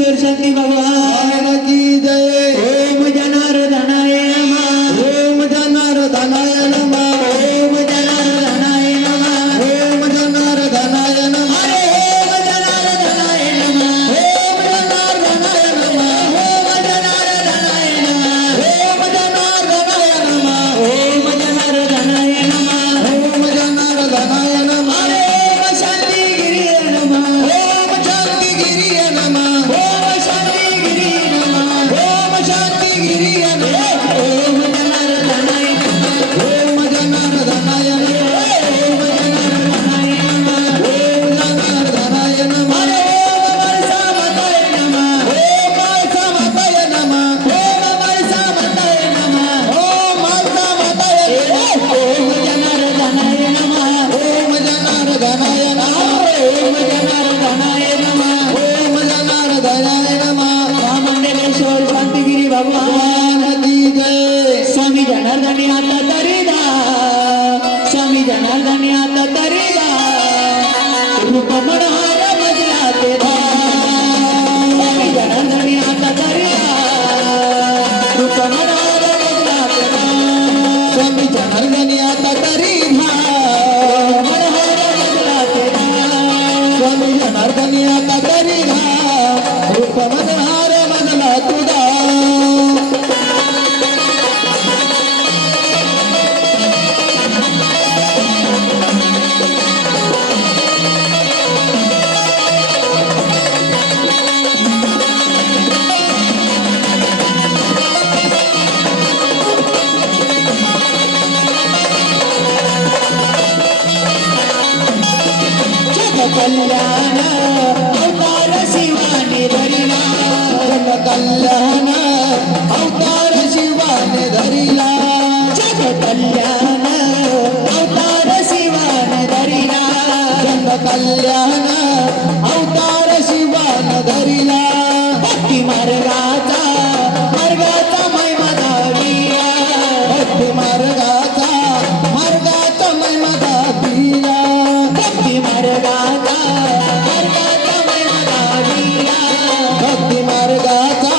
ज्ञानेश्वर शांती भगवान की जय. ओम जनार्दनाय नमः ओम जनार्दनाय नमः. ओम जनार्दनाय नमः ओम जनार्दनाय नमः. ओम जनार्दनाय नमः ओम जनार्दनाय नमः. ओम जनार्दनाय नमः ओम जनार्दनाय नमः. ओम जनार्दनाय नमः ओम जनार्दनाय नमः. ओम शांतिगिरी नमः ओम शांतिगिरी नमः. ओम शांतिगिरी नमः ओम शांतिगिरी नमः. ओम जनार्दनाय नमः ओम जनार्दनाय नमः. ओम जनार्दनाय नमः ओम जनार्दनाय नमः. ओम वर्षावताय नमः ओम माताय नमः. ओम वर्षावताय नमः ओम माताय नमः. ओम जनार्दनाय नमः ओम जनार्दनाय नमः. ओम जनार्दनाय नमः ओम जनार्दनाय नमः. रामंडलेश्वर शांतिगिरी भगवान की जय. स्वामी जनार्दनी आता तरीदा स्वामी जनार्दनी आता तरीदा रूप मनोहर मजला ते धा स्वामी जनार्दनी आता तरीदा रूप मनोहर मजला ते धा स्वामी जनार्दनी आता तरी धा. मनोहर मजला ते धा स्वामी जनार्दनी आता तरी धा. रूप मनोहर मनला तुझा. जग कल्याण अवतार शिवाने धरिला जग कल्याण अवतार शिवाने धरिला. जग कल्याण अवतार शिवाने धरिला जग कल्याण अवतार शिवान धरिला. भक्ती मार्गाचा महिमा दाविला भक्ती मार्गाचा महिमा दाखविला. भक्ती मार्गाचा महिमा दाविला भक्ती मार्गाचा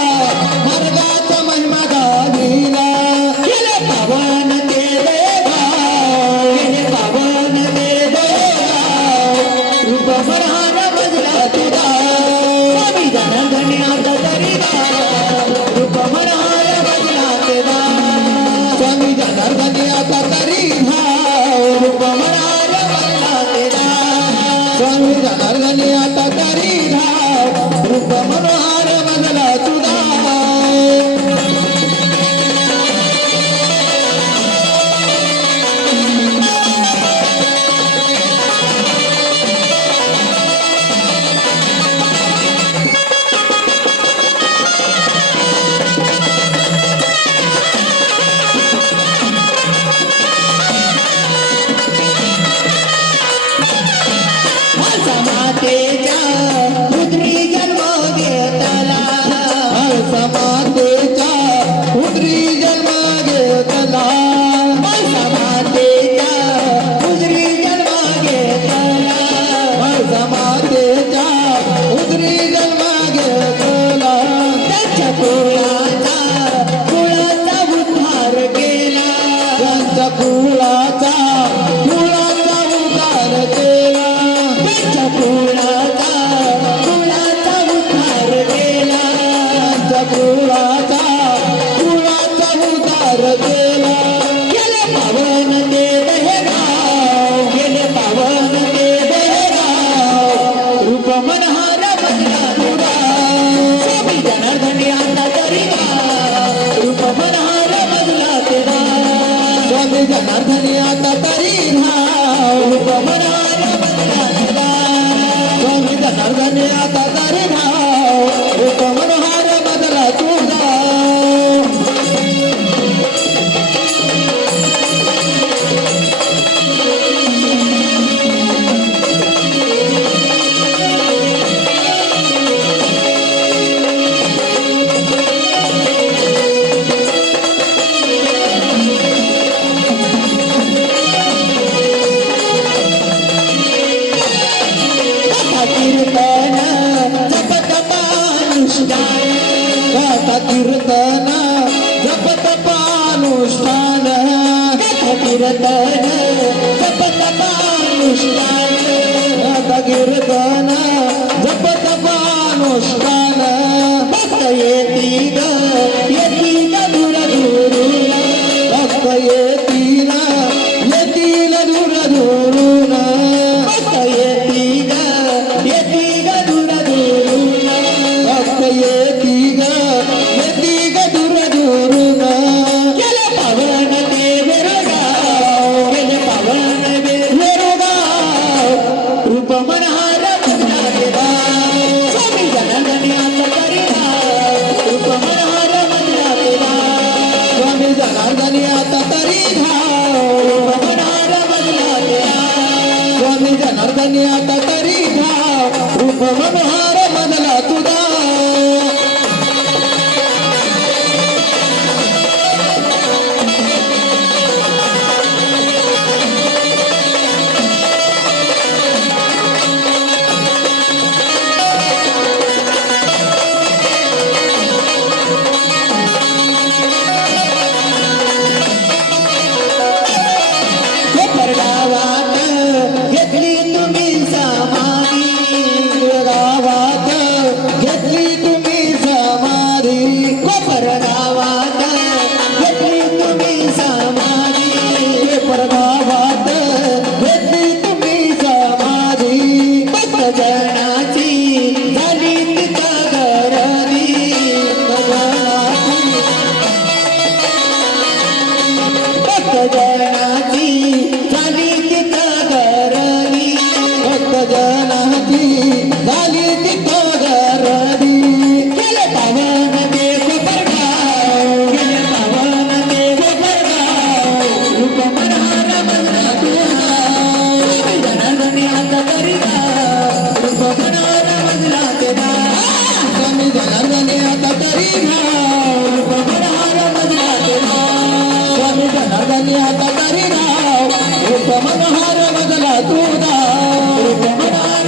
महिमा दाखविला. गेले पावन ते देवगाव गेले पावन ते देवगाव रूप मनोहर मजला तुझा स्वामी जनार्दनी आता तरीदा रूप मनोहर मजला तुझा स्वामी जनार्दनी आता तरी धा. रूप मनोहर मजला तुझा स्वामी जनार्दनी आता तरी धा. रूप मनोहर मनला तुझा. समातेच्या रुद्री जन्म घेतला समातेचा उदरी जन्म घेतला. समातेच्या रुद्री जन्म घेतला समातेचा उदरी जन्म घेतला. त्याच्या कुळाचा उद्धार केला त्यांचा कुळाचा उद्धार केला. त्याच्या कुळाचा उद्धार केला त्यांचा कुळाचा उद्धार केला. गेले पावन ते दहेगाव गेले पावन ते दहेगाव रूप मनोहर मजला तुझा स्वामी जनार्दनी आता तरीदा रूप मनोहर मजला तुझा स्वामी जनार्दनी आता तरी धा. रूप मनोहर मजला तुझा स्वामी जनार्दनी आता तरी धा. रूप मनोहर बदला तुझा. कीर्तन गाता कीर्तन जपत पानुष्ठान कीर्तन जपत पानुष्ठान गाता कीर्तन जपत पानुष्ठान भक्त येती ग दूर दूरून भक्त येतील दूर दूरून भक्त येती ग दूर दूरून भक्त येतील दूर दूरून गेले पावन ते वेरोगाव गेले पावन ते वेरोगाव रूप मनहार मधला देवा स्वामी जनार्दनी आता परिणाम रूप मनहार मधला देवा स्वामी जनार्दनी आता तरी धाव रूप मनहार मधला देवा स्वामी जनार्दनी आता तरी धाव रूप मनोहार मधला तुझा हे परगावात घेतली तुम्ही समाधी गावात घेतली तुम्ही समाधी कोपर गावात घेतली तुम्ही समाधी परगावात घेतली तुम्ही समाधी भक्त जनाची झाली तिथं गर्दी भक्त जनाची झाली तिथं गर्दी भक्त जनाची झाली तिथं गर्दी गेले पावन ते कोपरगाव गेले पावन ते कोपरगाव रूप मनहार मधला तुझा स्वामी जनार्दनी आता तरी गाव रूप मनहार मधला तेरा स्वामी जनार्दनी आता तरी धाव रूप मनहार मधला तेरा स्वामी जनार्दनी आता तरी धाव रूप मनोहार मधला तुझा रूप मनहार